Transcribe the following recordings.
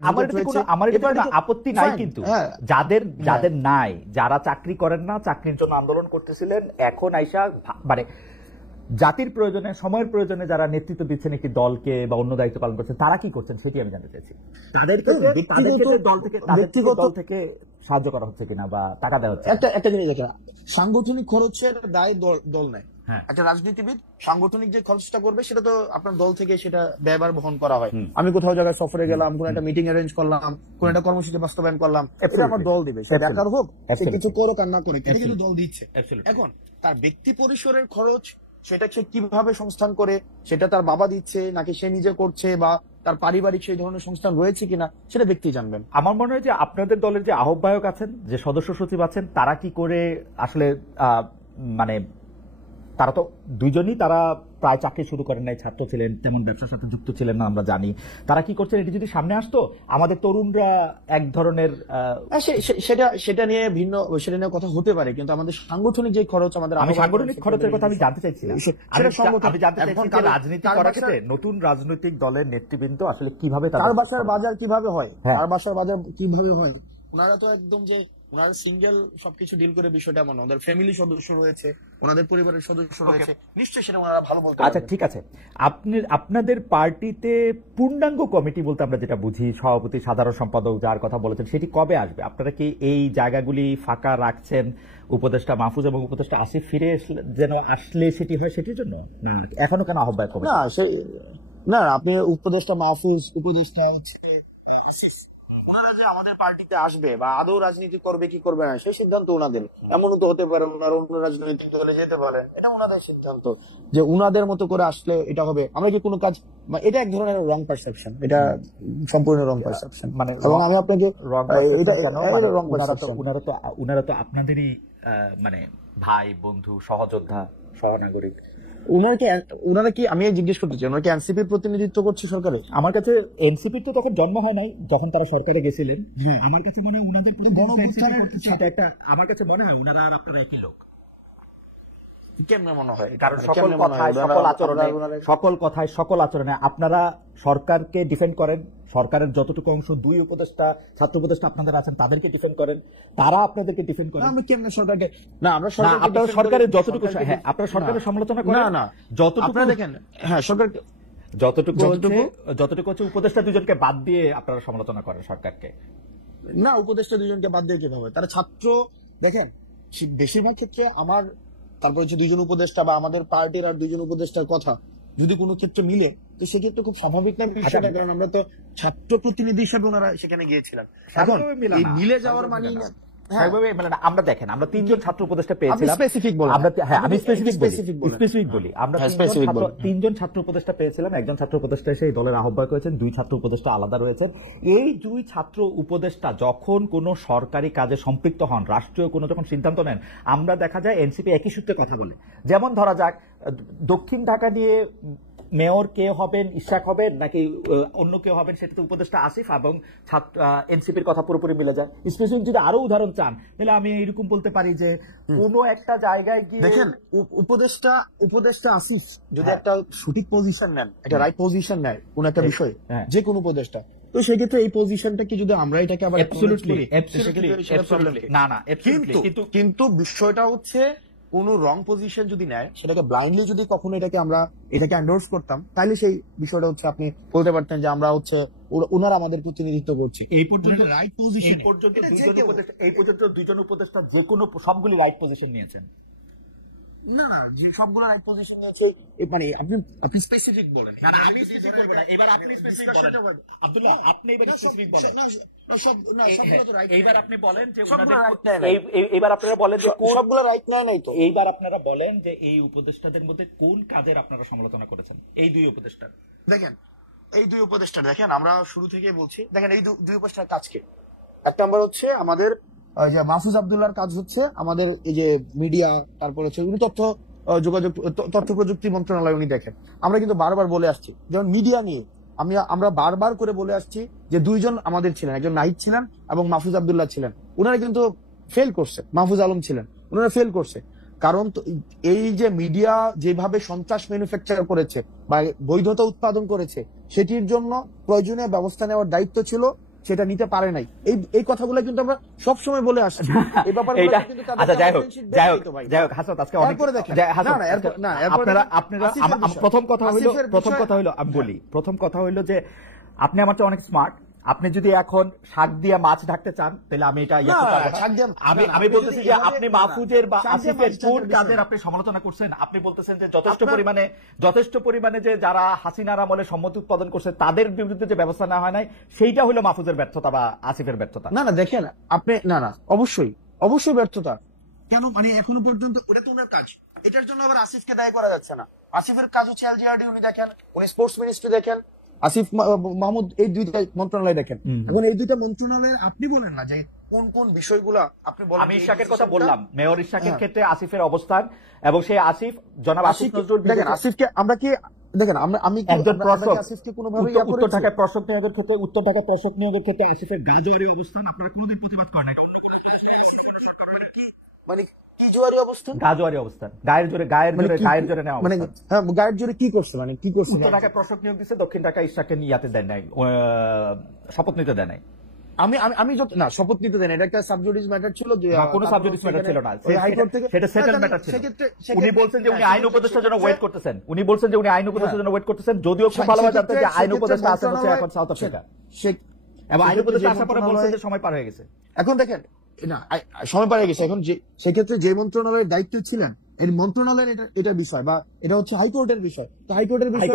আমার এতে কোনো আপত্তি নাই, কিন্তু যাদের নাই, যারা চাকরি করেন না, চাকরির জন্য আন্দোলন করতেছিলেন, এখন আইসা মানে জাতির প্রয়োজনে, সময়ের প্রয়োজনে যারা নেতৃত্ব দিচ্ছেন একটি দলকে বা অন্য দায়িত্ব পালন করছেন, তারা কি করছেন সেটি আমি জানতে চাইছি। দল থেকে সাহায্য করা হচ্ছে কিনা বা টাকা দেওয়া হচ্ছে। একটা জিনিস দেখেন, সাংগঠনিক খরচের দায় দল নেয়। একটা রাজনীতিবিদ সাংগঠনিক যে খরচটা করবে সেটা তো আপনার দল থেকে সেটা ব্যয়ভার বহন করা হয়। আমি কোথাও জায়গায় সফরে গেলাম, কোন একটা মিটিং অ্যারেঞ্জ করলাম, কোন একটা কর্মসূচি বাস্তবায়ন করলাম, এটা আমার দল দিবে। সে বেকার হোক, সে কিছু করুক আর না করে, এটা কিন্তু দল দিচ্ছে। এখন তার ব্যক্তি পরিসরের খরচ সেটা সে কিভাবে সংস্থান করে, সেটা তার বাবা দিচ্ছে নাকি সে নিজে করছে, বা তার পারিবারিক সেই ধরনের সংস্থান রয়েছে কিনা, সেটা ব্যক্তি জানবেন। আমার মনে হয় যে আপনাদের দলের যে আহ্বায়ক আছেন, যে সদস্য সচিব আছেন, তারা কি করে আসলে মানে তারা তো দুইজনই তারা প্রায় চাকরি শুরু করেন নাই, ছাত্র ছিলেন, তেমন ব্যবসার সাথে যুক্ত ছিলেন না, আমরা জানি। তারা কি করছেন এটি যদি সামনে আসতো, আমাদের তরুণরা এক ধরনের সেটা নিয়ে ভিন্ন, সেটা নিয়ে কথা হতে পারে, কিন্তু আমাদের সাংগঠনিক যে খরচ, আমাদের সাংগঠনিক খরচের কথা আমি জানতে চাইছি। আমি জানতে চাইছি যে রাজনীতি করার ক্ষেত্রে নতুন রাজনৈতিক দলের নেতৃবৃন্দ আসলে কিভাবে তার বাসার বাজার কিভাবে হয়, তার বাসার বাজার কিভাবে হয়। ওনারা তো একদম যে ওনারা সিঙ্গেল সবকিছু ডিল করে বিষয়টা এমন, ওনাদের ফ্যামিলি সদস্য রয়েছে, ওনাদের পরিবারের সদস্য রয়েছে, নিশ্চয়ই সেটা ওনারা ভালো বলতে পারবেন। আচ্ছা, ঠিক আছে। আপনাদের পার্টিতে পূর্ণাঙ্গ কমিটি বলতে আমরা যেটা বুঝি, সভাপতি, সাধারণ সম্পাদক, যার কথা বলেছেন, সেটি কবে আসবে? আপনারা কি এই জায়গাগুলি ফাঁকা রাখছেন উপদেষ্টা মাহফুজ এবং উপদেষ্টা আসিফ ফিরে যেন আসলে সেটি হয়, সেটির জন্য? এখনো কেন আহ্বায়ক কমিটি? না, আপনি উপদেষ্টা মাহফুজ, উপদেষ্টা আমাদের পার্টিতে আসবে বা আদৌ রাজনীতি করবে কি করবে না, সেই সিদ্ধান্ত ওনাদের। এমনও তো হতে পারে ওনারা অন্য রাজনৈতিক দলে যেতে পারেন, এটা ওনাদের সিদ্ধান্ত, যে ওনাদের মতো করে আসলে এটা হবে। আমরা কি কোনো কাজ, এটা এক ধরনের রং পারসেপশন, এটা সম্পূর্ণ রং পারসেপশন। মানে এবং আমি আপনাকে ওনারা তো আপনাদেরই মানে ভাই, বন্ধু, সহযোদ্ধা, সহনাগরিক। ওনারা কি, আমি জিজ্ঞেস করতে চাই, ওনারা কি এনসিপির প্রতিনিধিত্ব করছে সরকারে? আমার কাছে এনসিপির তো তখন জন্ম হয় নাই যখন তারা সরকারে গেছিলেন। আমার কাছে মনে হয় ওনাদের আমার কাছে মনে হয় ওনারা আর আপনারা একই লোক। কেমনে মনে হয়? কারণ সকল কথায়, সকল আচরণে আপনারা সরকারকে ডিফেন্ড করেন। সরকারের যতটুকু অংশ, দুই উপদেষ্টা, ছাত্র উপদেষ্টা আপনাদের আছেন, তাদেরকে ডিফেন্ড করেন, তারা আপনাদেরকে ডিফেন্ড করেন। আমি কেমনে সরকারকে, না আমরা আপনারা সরকারের যতটুকু, হ্যাঁ আপনারা সরকারের সমালোচনা করেন না, যতটুকু দেখেন, হ্যাঁ সরকার যতটুকু হচ্ছে উপদেষ্টা দুজনকে বাদ দিয়ে আপনারা সমালোচনা করেন সরকারকে। না, উপদেষ্টা দুজনকে বাদ দিয়ে কিভাবে? তারা ছাত্র, দেখেন বেশিরভাগ ক্ষেত্রে আমার, তারপর হচ্ছে দুজন উপদেষ্টা বা আমাদের পার্টির আর দুজন উপদেষ্টার কথা যদি কোনো ক্ষেত্রে মিলে, তো সেক্ষেত্রে খুব স্বাভাবিক না বিষয়টা, কারণ আমরা তো ছাত্র প্রতিনিধি হিসাবে ওনারা সেখানে গিয়েছিলাম। এখন এই মিলে যাওয়ার মানে না, আমরা দেখেন, আমরা তিনজন ছাত্র উপদেষ্টা পেয়েছিলাম। আমি স্পেসিফিক বলি, আমরা তিনজন ছাত্র উপদেষ্টা পেয়েছিলাম। একজন ছাত্র উপদেষ্টা এসে এই দলের আহ্বায়ক হয়েছেন, দুই ছাত্র উপদেষ্টা আলাদা রয়েছেন। এই দুই ছাত্র উপদেষ্টা যখন কোনো সরকারি কাজে সম্পৃক্ত হন, রাষ্ট্রীয় কোনো যখন সিদ্ধান্ত নেন, আমরা দেখা যায় এনসিপি একই সূত্রে কথা বলে। যেমন ধরা যাক, দক্ষিণ ঢাকা নিয়ে মেয়র কে হবেন, ইশাক হবেন নাকি অন্য কেউ হবেন, সেটা তো উপদেষ্টা আসিফ এবং এনসিপির কথা পুরোপুরি মিলে যায়। স্পেসিফিক যদি আরো উদাহরণ চান, তাহলে আমি এরকম বলতে পারি যে কোনো একটা জায়গায় গিয়ে দেখেন, উপদেষ্টা আসিফ যদি একটা সঠিক পজিশন নেন, একটা রাইট পজিশন নেয় কোন একটা বিষয়, যে কোনো উপদেষ্টা, তো সেক্ষেত্রে এই পজিশনটা কি যদি আমরা এটাকে আবার কিন্তু বিষয়টা হচ্ছে কোন রং পজিশন যদি নেয়, সেটাকে ব্লাইন্ডলি যদি কখনো এটাকে এন্ডোর্স করতাম, তাহলে সেই বিষয়টা হচ্ছে আপনি বলতে পারতেন যে আমরা হচ্ছে ওনারা আমাদের প্রতিনিধিত্ব করছে। এই পর্যন্ত রাইট পজিশন, এই পর্যন্ত দুজন উপদেষ্টা যে কোনো সবগুলি রাইট পজিশন নিয়েছেন। না, যে সবগুলো রাইট পজিশন নিয়েছে, মানে আপনি স্পেসিফিক বলেন। আমি স্পেসিফিক বলবো না, এবার আপনি স্পেসিফিক বলেন। আব্দুল্লাহ, আপনি এবার স্পেসিফিক বলেন। এইবার আপনি বলেন যে এইবার আপনারা বলেন যে সবগুলো রাইট নাই তো। এইবার আপনারা বলেন যে এই উপদেষ্টাদের মধ্যে কোন কাজের আপনারা সমালোচনা করেছেন? এই দুই উপদেষ্টার দেখেন, আমরা শুরু থেকে বলছি, দেখেন এই দুই উপদেষ্টার কাজকে, এক নম্বর হচ্ছে আমাদের যে মাহফুজ আব্দুল্লাহর কাজ হচ্ছে আমাদের এই যে মিডিয়া, তারপর হচ্ছে উনি তথ্য প্রযুক্তি মন্ত্রণালয় উনি দেখেন। আমরা কিন্তু বারবার বলে আসছি, যেমন মিডিয়া নিয়ে আমরা বারবার করে বলে আসছি যে দুইজন আমাদের ছিলেন, একজন নাহিদ ছিলেন এবং মাহফুজ আব্দুল্লাহ ছিলেন। ওনারা কিন্তু ফেল করছে, মাহফুজ আলম ছিলেন, ওনারা ফেল করছে। কারণ এই যে মিডিয়া যেভাবে সন্ত্রাস ম্যানুফ্যাকচার করেছে বা বৈধতা উৎপাদন করেছে, সেটির জন্য প্রয়োজনীয় ব্যবস্থা নেওয়ার দায়িত্ব ছিল সেটা নিতে পারে নাই। এই কথাগুলো কিন্তু আমরা সবসময় বলে আসছি। এই ব্যাপারগুলো কিন্তু আচ্ছা যাই হোক হাসান, আজকে অনেক প্রথম কথা হলো আমি বলি, প্রথম কথা হইলো যে আপনি আমার চেয়ে অনেক স্মার্ট। আপনি যদি এখন শাক দিয়ে মাছ ঢাকতে চান তাহলে আমি এটা আমি বলতেছি যে আপনি মাহফুজের বা আসিফের কোন কাজের আপনি সমালোচনা করছেন? আপনি বলতেছেন যে যথেষ্ট পরিমাণে যে যারা হাসিনার আমলে সম্মতি উৎপাদন করছে তাদের বিরুদ্ধে যে ব্যবস্থা নেওয়া হয় নাই, সেইটা হলো মাহফুজের ব্যর্থতা বা আসিফের ব্যর্থতা। না দেখেন আপনি, না অবশ্যই ব্যর্থতা। কেন মানে এখনো পর্যন্ত ওটা তো ওনার কাজ, এটার জন্য আবার আসিফকে দায়ী করা যাচ্ছে না। আসিফের কাজ হচ্ছে এলজিআরডি, উনি দেখেন, উনি স্পোর্টস মিনিস্ট্রি দেখেন, আসিফ মাহমুদ এই দুইটা মন্ত্রণালয় দেখেন। এখন এই দুইটা মন্ত্রণালয়ের আপনি বলেন না যে কোন কোন বিষয়গুলো আপনি বলেন। আমি ইশাকের কথা বললাম, মেয়র ইশাকের ক্ষেত্রে আসিফের অবস্থান, এবং সেই আসিফ জনাব আসিফ নজরুল দেখেন, আসিফকে আমরা কি দেখেন, আমি একজন প্রশাসক, আসিফকে কোনোভাবে উত্তর ঢাকায় প্রশাসক নিয়োগের ক্ষেত্রে আসিফের গাজোয়ারি অবস্থান আপনারা কোনোদিন প্রতিবাদ করেন না? মানে কি জোয়ারি অবস্থান? গাজোয়ারি অবস্থান, গায়ের জোরে নেওয়া মানে হ্যাঁ, গায়ের জোরে কি করছে? মানে কি করছে? উত্তর ঢাকায় প্রশাসক নিয়োগ দিচ্ছে, দক্ষিণ ঢাকায় ইশাককে ইয়াতে দেন নাই, শপথ নিতে দেন নাই। আমি না শপথ নিতে দেন, এটা একটা সাবজুডিস ম্যাটার ছিল, যে কোনো সাবজুডিস ম্যাটার ছিল না, হাইকোর্ট থেকে সেটা সেটেল ম্যাটার ছিল। উনি বলছেন যে উনি আইন উপদেষ্টার জন্য ওয়েট করতেছেন, যদিও খুব ভালোভাবে জানতেন যে আইন উপদেষ্টা আছেন হচ্ছে এখন সাউথ আফ্রিকা, এবং আইন উপদেষ্টা আসার পরে বলছেন যে সময় পার হয়ে গেছে। এখন দেখেন না সময় পার হয়ে গেছে, এখন সেক্ষেত্রে যে মন্ত্রণালয়ের দায়িত্ব ছিলেন, এই মন্ত্রণালয়ের এটার বিষয়, বা এটা হচ্ছে হাইকোর্টের বিষয়। তো হাইকোর্টের বিষয়,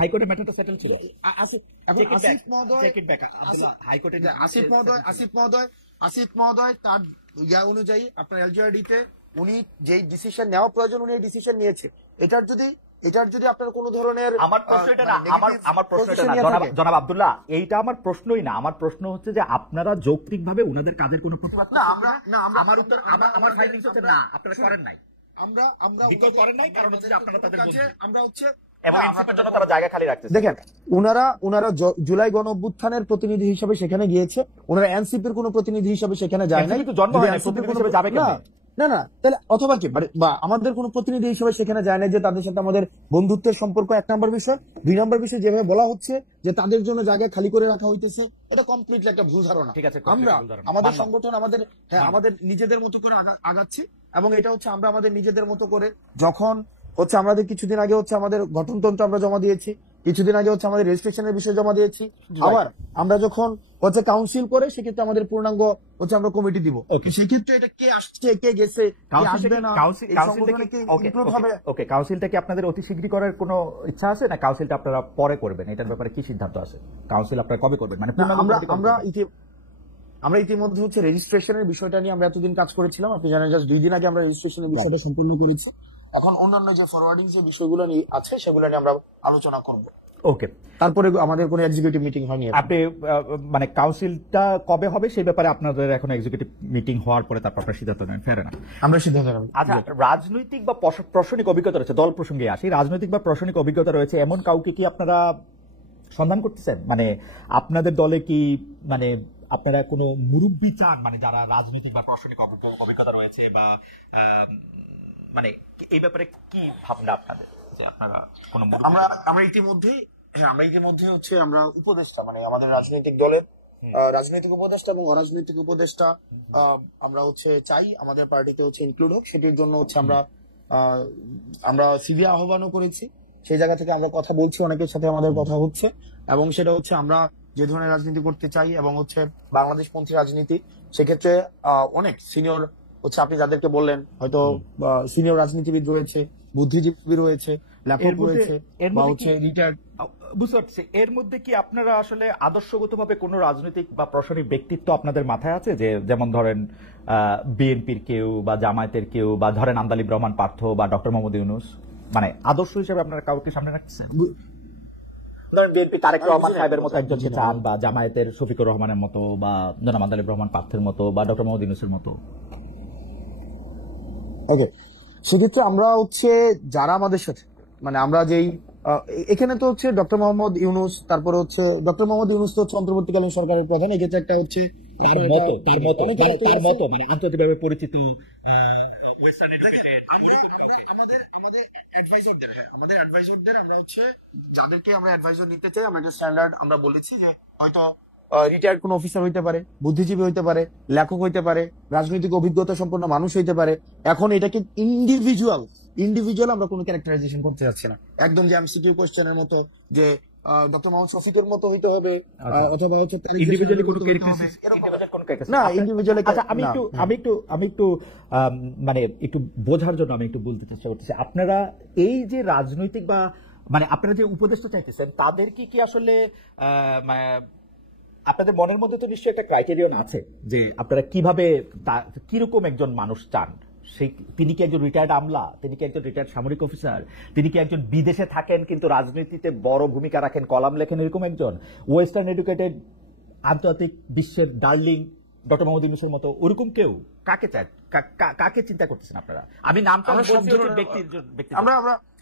হাইকোর্টের ম্যাটারটা সেটেল ছিল। আসিফ মহোদয় তার ইয়া অনুযায়ী আপনার এলজিআরডি তে উনি যে ডিসিশন নেওয়া প্রয়োজন উনি ডিসিশন নিয়েছে। এটার যদি আপনার কোনো ধরনের, আমার প্রশ্ন এটা না, আমার প্রশ্ন এটা না জনাব আব্দুল্লাহ, এইটা আমার প্রশ্নই না। আমার প্রশ্ন হচ্ছে যে আপনারা যৌক্তিকভাবে ওনাদের কাজের কোনো প্রতিবাদ না, আমার উত্তর, আমার ফাইন্ডিংস হচ্ছে না, আপনারা করেন নাই, আমরা করেন নাই, কারণ হচ্ছে আপনারা তাদের কাছে আমরা হচ্ছে এবং ইনসাফের জন্য তারা জায়গা খালি রাখতেছে। দেখেন, উনারা জুলাই গণ অভ্যুত্থানের প্রতিনিধি হিসেবে সেখানে গিয়েছে, ওনারা এনসিপির কোনো প্রতিনিধি হিসেবে সেখানে যায় নাই। কিন্তু জন্ম হয় না, প্রতিনিধি হিসেবে যাবে কেন? না তাহলে অথবা কি বা আমাদের কোনো প্রতিনিধি হিসেবে সেখানে যায় না, যে তাদের সাথে আমাদের বন্ধুত্বের সম্পর্ক 1 নম্বর বিষয়। 2 নম্বর বিষয়, যেভাবে বলা হচ্ছে যে তাদের জন্য জায়গা খালি করে রাখা হইতেছে, এটা কমপ্লিটলি একটা ভুল ধারণা। ঠিক আছে, আমরা আমাদের সংগঠন আমাদের নিজেদের মতো করে আগাচ্ছি, এবং এটা হচ্ছে আমরা আমাদের নিজেদের মতো করে, যখন হচ্ছে আমাদের কিছুদিন আগে হচ্ছে আমাদের গঠনতন্ত্র আমরা জমা দিয়েছি, কিছুদিন আগে হচ্ছে আমাদের রেজিস্ট্রেশনের বিষয় জমা দিয়েছি, আবার আমরা যখন হচ্ছে কাউন্সিল করে সেক্ষেত্রে আমাদের পূর্ণাঙ্গ হচ্ছে আমরা কমিটি দিব। সেক্ষেত্রে এটা কে আসছে কে গেছে আসবে না, কাউন্সিলটা কি আপনাদের অতি শীঘ্রই করার কোনো ইচ্ছা আছে, না কাউন্সিলটা আপনারা পরে করবেন? এটার ব্যাপারে কি সিদ্ধান্ত আছে? কাউন্সিল আপনারা কবে করবেন? মানে আমরা ইতিমধ্যে হচ্ছে রেজিস্ট্রেশনের বিষয়টা নিয়ে আমরা এতদিন কাজ করেছিলাম, আপনি জানেন, জাস্ট 2 দিন আগে আমরা রেজিস্ট্রেশনের বিষয়টা সম্পূর্ণ করেছি। এখন অন্যান্য যে ফরওয়ার্ডিং যে বিষয়গুলো নিয়ে আছে সেগুলো নিয়ে আমরা আলোচনা করব। ওকে, তারপরে আমাদের কোনো এক্সিকিউটিভ মিটিং হয়নি। আপনি মানে কাউন্সিলটা কবে হবে সেই ব্যাপারে আপনাদের এখন এক্সিকিউটিভ মিটিং হওয়ার পরে তারপর আপনারা সিদ্ধান্ত নেন, ফের না? আমরা সিদ্ধান্ত নেব। আচ্ছা, রাজনৈতিক বা প্রশাসনিক অভিজ্ঞতা রয়েছে, দল প্রসঙ্গে আসি, রাজনৈতিক বা প্রশাসনিক অভিজ্ঞতা রয়েছে এমন কাউকে কি আপনারা সন্ধান করতেছেন? মানে আপনাদের দলে কি মানে আপনারা কোনো মুরব্বী চান, মানে যারা রাজনৈতিক বা প্রশাসনিক অভিজ্ঞতা রয়েছে, বা মানে এই ব্যাপারে কি ভাবনা আপনাদের, যে আপনারা কোনো আমরা ইতিমধ্যে হচ্ছে আমরা উপদেষ্টা, মানে আমাদের রাজনৈতিক দলের রাজনৈতিক উপদেষ্টা এবং অরাজনৈতিক উপদেষ্টা আমরা হচ্ছে চাই আমাদের পার্টিতে হচ্ছে ইনক্লুড হোক। সেটির জন্য হচ্ছে আমরা সিভি আহ্বানও করেছি, সেই জায়গা থেকে আমরা কথা বলছি, অনেকের সাথে আমাদের কথা হচ্ছে, এবং সেটা হচ্ছে আমরা যে ধরনের রাজনীতি করতে চাই এবং হচ্ছে বাংলাদেশ পন্থী রাজনীতি, সেক্ষেত্রে অনেক সিনিয়র হচ্ছে আপনি যাদেরকে বললেন হয়তো সিনিয়র রাজনীতিবিদ রয়েছে, বুদ্ধিজীবী রয়েছে, লেখক রয়েছে, বা হচ্ছে রিটায়ার্ড। বুঝতে পারছি, এর মধ্যে কি আপনারা আসলে আদর্শগতভাবে কোন রাজনৈতিক বা প্রশাসনিক ব্যক্তিত্ব আপনাদের মাথায় আছে, যে যেমন ধরেন বিএনপির কেউ বা জামায়াতের কেউ, বা ধরেন আন্দালিব রহমান পার্থ বা ডক্টর মোহাম্মদ ইউনূস, মানে আদর্শ হিসেবে আপনারা কাউকে সামনে রাখছেন? ধরেন বিএনপি তারেক রহমান সাহেবের মতো একজনকে চান, বা জামায়াতের শফিকুর রহমানের মতো, বা জনাব আন্দালিব রহমান পার্থের মতো, বা ডক্টর মোহাম্মদ ইউনূসের মতো? ওকে, সেক্ষেত্রে আমরা হচ্ছে যারা আমাদের সাথে, মানে আমরা যেই এখানে তো হচ্ছে ডক্টর মোহাম্মদ ইউনূস, তারপরে হচ্ছে ডক্টর মোহাম্মদ ইউনূস তো হচ্ছে অন্তর্বর্তীকালীন সরকারের প্রধান, এক্ষেত্রে একটা হচ্ছে তার মতো মানে আন্তর্জাতিকভাবে পরিচিত আমাদের অ্যাডভাইসরদের আমরা হচ্ছে যাদেরকে আমরা অ্যাডভাইসর নিতে চাই, আমাদের স্ট্যান্ডার্ড আমরা বলেছি যে হয়তো রিটায়ার্ড কোনো অফিসার হইতে পারে, বুদ্ধিজীবী হইতে পারে, লেখক হইতে পারে, রাজনৈতিক অভিজ্ঞতা সম্পন্ন মানুষ হইতে পারে। এখন এটাকে ইন্ডিভিজুয়াল আমরা কোনো ক্যারেক্টারাইজেশন করতে যাচ্ছি না, একদম যে এমসিকিউ কোশ্চেনের মতো যে ডক্টর মোহাম্মদ শফিকের মতো হইতে হবে, অথবা হচ্ছে ইন্ডিভিজুয়ালি কোনো না। ইন্ডিভিজুয়ালি আমি একটু মানে একটু বোঝার জন্য আমি একটু বলতে চেষ্টা করতেছি, আপনারা এই যে রাজনৈতিক বা মানে আপনারা যে উপদেষ্টা চাইতেছেন তাদের কি আসলে আপনাদের মনের মধ্যে তো নিশ্চয়ই একটা ক্রাইটেরিয়ন আছে যে আপনারা কিভাবে কিরকম একজন মানুষ চান? তিনি কি একজন রিটায়ার্ড আমলা, তিনি কি একজন রিটায়ার্ড সামরিক অফিসার, তিনি কি একজন বিদেশে থাকেন কিন্তু রাজনীতিতে বড় ভূমিকা রাখেন, কলাম লেখেন, এরকম একজন ওয়েস্টার্ন এডুকেটেড আন্তর্জাতিক বিশ্বের ডার্লিং ডক্টর মোহাম্মদ ইউনূসের মতো ওরকম কেউ কাকে চান, কাকে চিন্তা করতেছেন আপনারা? আমি নামটা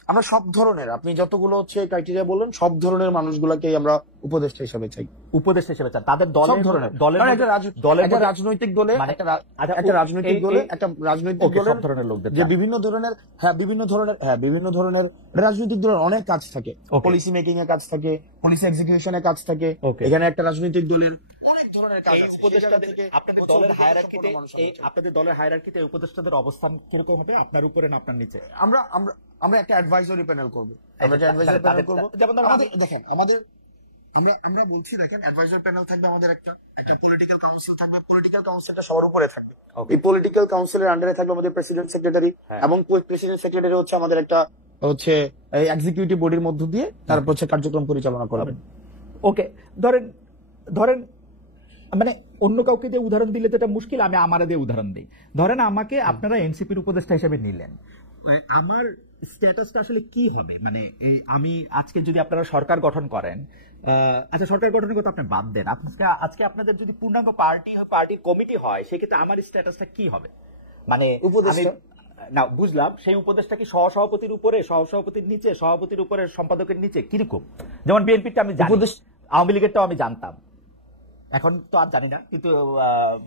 আমরা সব ধরনের, আপনি যতগুলো হচ্ছে ক্রাইটেরিয়া বললেন, সব ধরনের মানুষগুলোকেই আমরা উপদেষ্টা হিসেবে চাই। উপদেষ্টা হিসেবে চান তাদের একটা রাজনৈতিক দলে ধরনের লোকদের যে বিভিন্ন ধরনের রাজনৈতিক দলের অনেক কাজ থাকে, পলিসি মেকিং এর কাজ থাকে, পলিসি এক্সিকিউশনের কাজ থাকে। এখানে একটা রাজনৈতিক দলের অনেক ধরনের কাজ আছে। আপনাদের দলের হায়ারার্কিতে উপদেষ্টাদের অবস্থান কিরকম হবে, আপনার উপরে না আপনার নিচে? আমরা একটা অ্যাডভাইজরি প্যানেল করব। দেখেন আমরা বলছি, দেখেন অ্যাডভাইজরি প্যানেল থাকবে, আমাদের একটা পলিটিক্যাল কাউন্সিল থাকবে, পলিটিক্যাল কাউন্সিলটা সবার উপরে থাকবে। এই পলিটিক্যাল কাউন্সিলের আন্ডারে থাকবে আমাদের প্রেসিডেন্ট সেক্রেটারি, এবং প্রেসিডেন্ট সেক্রেটারি হচ্ছে আমাদের একটা হচ্ছে এক্সিকিউটিভ বডির মধ্য দিয়ে তারপর হচ্ছে কার্যক্রম পরিচালনা করবেন। ওকে, ধরেন মানে অন্য কাউকে দিয়ে উদাহরণ দিলে তো এটা মুশকিল, আমি আমার দিয়ে উদাহরণ দিই। ধরেন আমাকে আপনারা এনসিপির উপদেষ্টা হিসেবে নিলেন, আমার স্ট্যাটাসটা আসলে কি হবে? মানে আমি আজকে যদি আপনারা সরকার গঠন করেন, আচ্ছা সরকার গঠনের কথা আপনি বাদ দেন, আজকে আপনাদের যদি পূর্ণাঙ্গ পার্টির কমিটি হয়, সেক্ষেত্রে আমার স্ট্যাটাসটা কি হবে? মানে না বুঝলাম, সেই উপদেষ্টা কি সহসভাপতির উপরে, সহসভাপতির নিচে, সভাপতির উপরে, সম্পাদকের নিচে, কিরকম? যেমন বিএনপিটা আমি জানি, আওয়ামী লীগেরটাও আমি জানতাম, এখন তো আর জানি না, কিন্তু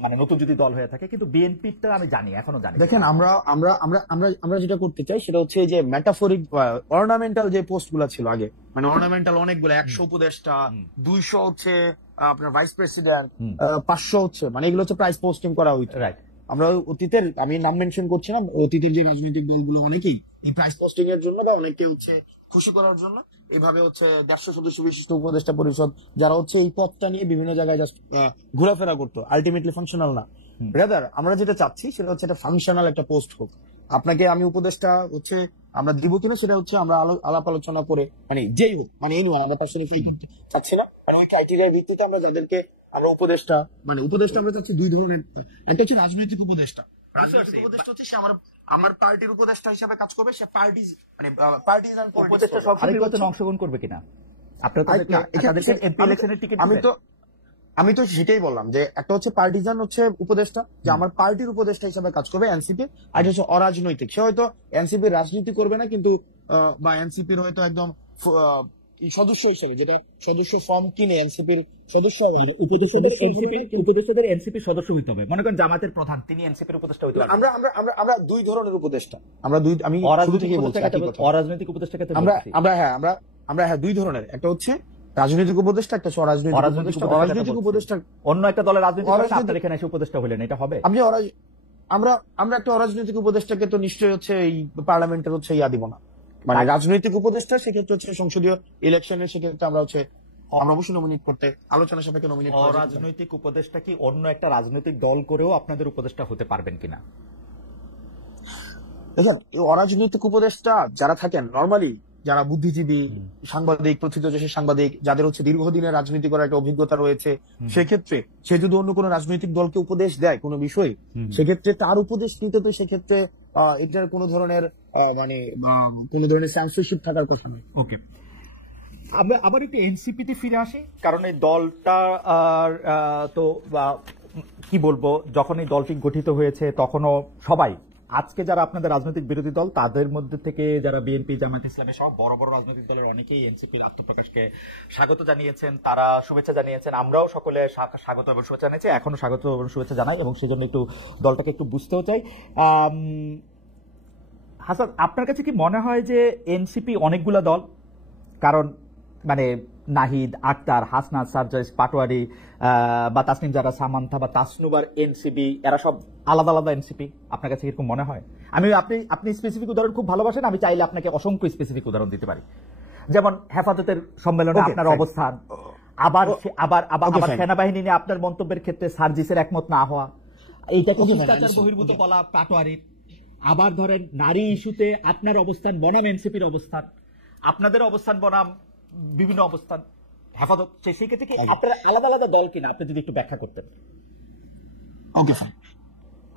মানে নতুন যদি দল হয়ে থাকে, কিন্তু বিএনপিটা আমি জানি, এখনো জানি। দেখেন আমরা যেটা করতে চাই সেটা হচ্ছে যে মেটাফরিক অর্নামেন্টাল যে পোস্ট গুলা ছিল আগে, মানে অর্নামেন্টাল অনেকগুলো, 100 উপদেষ্টা, 200 হচ্ছে আপনার ভাইস প্রেসিডেন্ট, 500 হচ্ছে, মানে এগুলো হচ্ছে প্রাইস পোস্টিং করা হইতো। রাইট। আমরা অতীতের, আমি নাম মেনশন করছি না, অতীতের যে রাজনৈতিক দলগুলো অনেকেই এই প্রাইস পোস্টিং এর জন্য বা অনেকে হচ্ছে খুশি করার জন্য এইভাবে হচ্ছে 150 সদস্য বিশিষ্ট উপদেষ্টা পরিষদ, যারা হচ্ছে এই পদটা নিয়ে বিভিন্ন জায়গায় জাস্ট ঘোরাফেরা করতো, আলটিমেটলি ফাংশনাল না। ব্রাদার, আমরা যেটা চাচ্ছি সেটা হচ্ছে একটা ফাংশনাল একটা পোস্ট হোক। আপনাকে আমি উপদেষ্টা হচ্ছে আমরা দিব কিনা সেটা হচ্ছে আমরা আলাপ আলোচনা করে, মানে যেই হোক, মানে এই নয় আমরা পার্সোনিফাই করতে চাচ্ছি না, মানে ওই ক্রাইটেরিয়ার ভিত্তিতে আমরা যাদেরকে আমরা উপদেষ্টা আমরা চাচ্ছি দুই ধরনের। একটা হচ্ছে রাজনৈতিক উপদেষ্টা, উপদেষ্টা হচ্ছে সে আমার পার্টির উপদেষ্টা হিসেবে কাজ করবে, সে পার্টিজান উপদেষ্টা সব নির্বাচনে অংশগ্রহণ করবে কিনা? আমি তো সেটাই বললাম যে একটা হচ্ছে পার্টিজান হচ্ছে উপদেষ্টা, যে আমার পার্টির উপদেষ্টা হিসেবে কাজ করবে এনসিপি, আর হচ্ছে অরাজনৈতিক, সে হয়তো এনসিপির রাজনীতি করবে না, কিন্তু বা এনসিপির হয়তো একদম সদস্য হিসেবে, যেটা সদস্য ফর্ম কিনে এনসিপির সদস্য, উপদেষ্টাদের এনসিপির সদস্য হইতে হবে। মনে করেন জামাতের প্রধান, তিনি এনসিপির উপদেষ্টা হইতে হবে। আমরা দুই ধরনের উপদেষ্টা, আমি অরাজনৈতিক উপদেষ্টাকে আমরা দুই ধরনের, একটা হচ্ছে রাজনৈতিক উপদেষ্টা, একটা অরাজনৈতিক উপদেষ্টা। অন্য একটা দলের রাজনীতি আপনার এখানে এসে উপদেষ্টা হলেন, এটা হবে? আমরা একটা অরাজনৈতিক উপদেষ্টাকে তো নিশ্চয়ই হচ্ছে এই পার্লামেন্টের হচ্ছে দিব না, মানে রাজনৈতিক উপদেষ্টা সেক্ষেত্রে হচ্ছে সংসদীয় ইলেকশনের, সেক্ষেত্রে আমরা অবশ্যই নমিনেট করতে আলোচনা সাপেক্ষে নমিনেট। অরাজনৈতিক উপদেষ্টা কি অন্য একটা রাজনৈতিক দল করেও আপনাদের উপদেষ্টা হতে পারবেন কিনা? দেখেন, এই অরাজনৈতিক উপদেষ্টা যারা থাকেন নরমালি, যারা বুদ্ধিজীবী, সাংবাদিক, প্রথিতযশা সাংবাদিক, যাদের হচ্ছে দীর্ঘদিনের রাজনীতি করার একটা অভিজ্ঞতা রয়েছে, সেক্ষেত্রে সে যদি অন্য কোনো রাজনৈতিক দলকে উপদেশ দেয় কোনো বিষয়ে, সেক্ষেত্রে তার উপদেশ নিতে তো সেক্ষেত্রে এটার কোনো ধরনের মানে কোনো ধরনের সেন্সরশিপ থাকার কথা নয়। ওকে, আমরা আবার একটু এনসিপিতে ফিরে আসি, কারণ এই দলটা তো কি বলবো, যখন এই দলটি গঠিত হয়েছে তখনও সবাই, আজকে যারা আপনাদের রাজনৈতিক বিরোধী দল তাদের মধ্যে থেকে যারা বিএনপি, জামায়াত ইসলামী সহ বড় বড় রাজনৈতিক দলের অনেকেই এনসিপির আত্মপ্রকাশকে স্বাগত জানিয়েছেন, তারা শুভেচ্ছা জানিয়েছেন, আমরাও সকলে স্বাগত এবং শুভেচ্ছা জানিয়েছি, এখনো স্বাগত এবং শুভেচ্ছা জানাই, এবং সেই জন্য একটু দলটাকে একটু বুঝতেও চাই। হাসান, আপনার কাছে কি মনে হয় যে এনসিপি অনেকগুলা দল? কারণ মানে নাহিদ, আক্তার, হাসনাত, সারজাইস, পাটোয়ারি বা তাসনিম জারা, সামান্থা বা তাসনুবার এনসিপি, এরা সব আলাদা আলাদা এনসিপি? আপনার কাছে এরকম মনে হয়? আপনি স্পেসিফিক উদাহরণ খুব ভালোবাসেন, আমি চাইলে আপনাকে অসংখ্য স্পেসিফিক উদাহরণ দিতে পারি। যেমন হেফাজতের সম্মেলনে আপনার অবস্থান, আবার সেনাবাহিনী নিয়ে আপনার মন্তব্যের ক্ষেত্রে সার্জিসের একমত না হওয়া, এইটাকে শিষ্টাচার বহির্ভূত বলা পাটোয়ারির। আবার ধরেন নারী ইস্যুতে আপনার অবস্থান বনাম এনসিপির অবস্থান, আপনাদের অবস্থান বনাম বিভিন্ন অবস্থান হেফাজত। সেই ক্ষেত্রে কি আপনার আলাদা আলাদা দল কিনা, আপনি যদি একটু ব্যাখ্যা করতেন। Okay fine.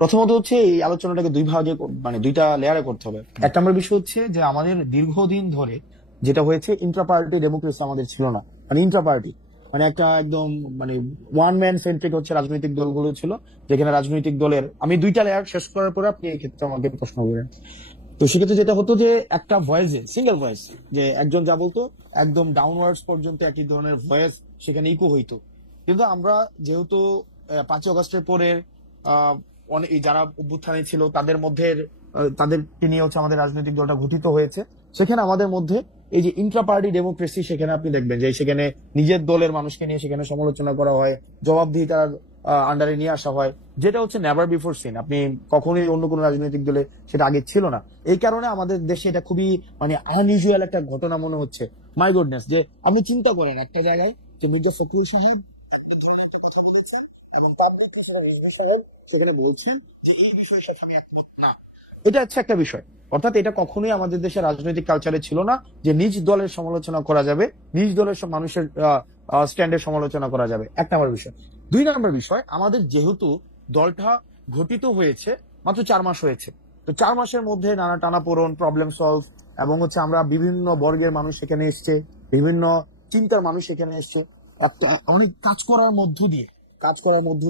প্রথমত হচ্ছে এই আলোচনাটাকে দুই ভাগে মানে দুইটা লেয়ারে করতে হবে। এক নম্বর বিষয় হচ্ছে যে আমাদের দীর্ঘদিন ধরে যেটা হয়েছে ইন্ট্রা পার্টি ডেমোক্রেসি আমাদের ছিল না, মানে ইন্ট্রা পার্টি মানে একটা একদম মানে ওয়ান ম্যান সেন্ট্রিক হচ্ছে রাজনৈতিক দলগুলো ছিল, যেখানে রাজনৈতিক দলের আমি দুইটা লেয়ার শেষ করার পরে আপনি এই ক্ষেত্রে আমাকে প্রশ্ন করেন। তো সেক্ষেত্রে যেটা হতো যে একটা ভয়েসে সিঙ্গেল ভয়েস, যে একজন যা বলতো একদম ডাউনওয়ার্ডস পর্যন্ত একই ধরনের ভয়েস সেখানে ইকো হইতো। কিন্তু আমরা যেহেতু 5ই আগস্টের পরে যারা অভ্যুত্থানে ছিল তাদের মধ্যে তাদেরকে নিয়ে হচ্ছে আমাদের রাজনৈতিক দলটা গঠিত হয়েছে, সেখানে আমাদের মধ্যে এই যে ইন্ট্রা পার্টি ডেমোক্রেসি, সেখানে আপনি দেখবেন যে সেখানে নিজের দলের মানুষকে নিয়ে সেখানে সমালোচনা করা হয়, জবাবদিহিতার আন্ডারে নিয়ে আসা হয়, যেটা হচ্ছে নেভার বিফোর সিন। আপনি কখনোই অন্য কোনো রাজনৈতিক দলে সেটা আগে ছিল না। এই কারণে আমাদের দেশে এটা খুবই মানে আনইউজুয়াল একটা ঘটনা মনে হচ্ছে। মাই গুডনেস, যে আপনি চিন্তা করেন একটা জায়গায় যে মির্জা ফখরুল সাহেব কথা বলেছেন এবং পাবলিক সেখানে বলছেন যে এই বিষয়ের সাথে আমি একমত না। এটা হচ্ছে একটা বিষয়। অর্থাৎ এটা কখনোই আমাদের দেশের রাজনৈতিক কালচারে ছিল না যে নিজ দলের সমালোচনা করা যাবে, নিজ দলের মানুষের স্ট্যান্ডের সমালোচনা করা যাবে। এক নম্বর বিষয়। দুই নম্বর বিষয়, আমাদের যেহেতু দলটা গঠিত হয়েছে মাত্র 4 মাস হয়েছে, তো 4 মাসের মধ্যে নানা টানাপোড়েন, প্রবলেম সলভ এবং হচ্ছে আমরা বিভিন্ন বর্গের মানুষ এখানে এসছে, বিভিন্ন চিন্তার মানুষ এখানে এসছে, অনেক কাজ করার মধ্য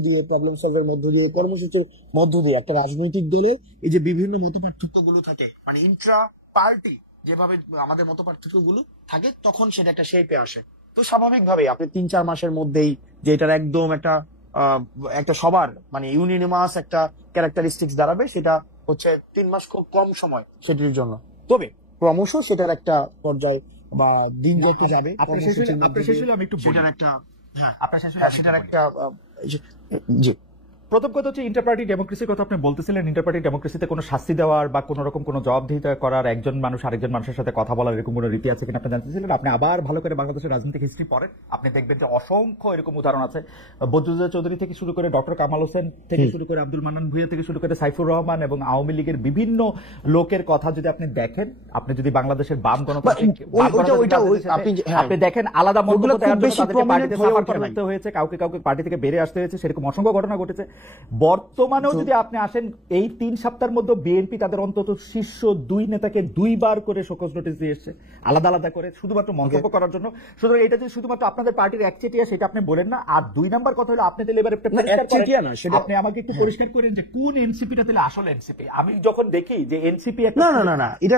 দিয়ে প্রবলেম সলভের মধ্য দিয়ে, কর্মসূচির মধ্য দিয়ে একটা রাজনৈতিক দলে এই যে বিভিন্ন মতপার্থক্য গুলো থাকে, মানে ইন্ট্রা পার্টি যেভাবে আমাদের মতপার্থক্য গুলো থাকে, তখন সেটা একটা শেপে আসে। তো স্বাভাবিকভাবে আপনি 3-4 মাসের মধ্যেই যে এটার একদম একটা সবার মানে ইউনিনিমাস একটা ক্যারেক্টারিস্টিক্স দাঁড়াবে, সেটা হচ্ছে 3 মাস খুব কম সময় সেটির জন্য। তবে ক্রমশ সেটার একটা পর্যায় বা দিন যত যাবে জি। প্রথম কথা হচ্ছে ইন্টারপার্টি ডেমোক্রেসির কথা আপনি বলতেছিলেন। ইন্টারপার্টি ডেমোক্রেসিতে কোনো শাস্তি দেওয়ার বা কোনো রকম কোনো জবাবদিহিতা করার, একজন মানুষ আরেকজন মানুষের সাথে কথা বলার এরকম কোনো রীতি আছে কিনা আপনি জানতেছিলেন। আপনি আবার ভালো করে বাংলাদেশের রাজনৈতিক হিস্ট্রি পড়েন, আপনি দেখবেন যে অসংখ্য এরকম উদাহরণ আছে। বদরুদ্দোজা চৌধুরী থেকে শুরু করে ডক্টর কামাল হোসেন থেকে শুরু করে আব্দুল মান্নান ভূঁইয়া থেকে শুরু করে সাইফুর রহমান এবং আওয়ামী লীগের বিভিন্ন লোকের কথা যদি আপনি দেখেন, আপনি যদি বাংলাদেশের বাম গণতান্ত্রিক আপনি দেখেন, আলাদা মন্তব্য দেওয়ার জন্য তাদেরকে পার্টিতে সাফার করতে হয়েছে, কাউকে পার্টি থেকে বেরিয়ে আসতে হয়েছে, সেরকম অসংখ্য ঘটনা ঘটেছে। বর্তমানেও যদি আপনি আসেন, এই 3 সপ্তাহের মধ্যে বিএনপি তাদের অন্তত শীর্ষ 2 নেতাকে 2 বার করে শোকজ নোটিশ দিয়ে এসেছে, আলাদা আলাদা করে, শুধুমাত্র মন্তব্য করার জন্য। সুতরাং এটা যদি শুধুমাত্র আপনাদের পার্টির একচেটিয়া, সেটা আপনি বলেন না। আর 2 নাম্বার কথা হলো, আপনি তাহলে এবার আপনি আমাকে একটু পরিষ্কার করেন যে কোন এনসিপিটা তাহলে আসল এনসিপি। আমি যখন দেখি যে এনসিপি না, এটা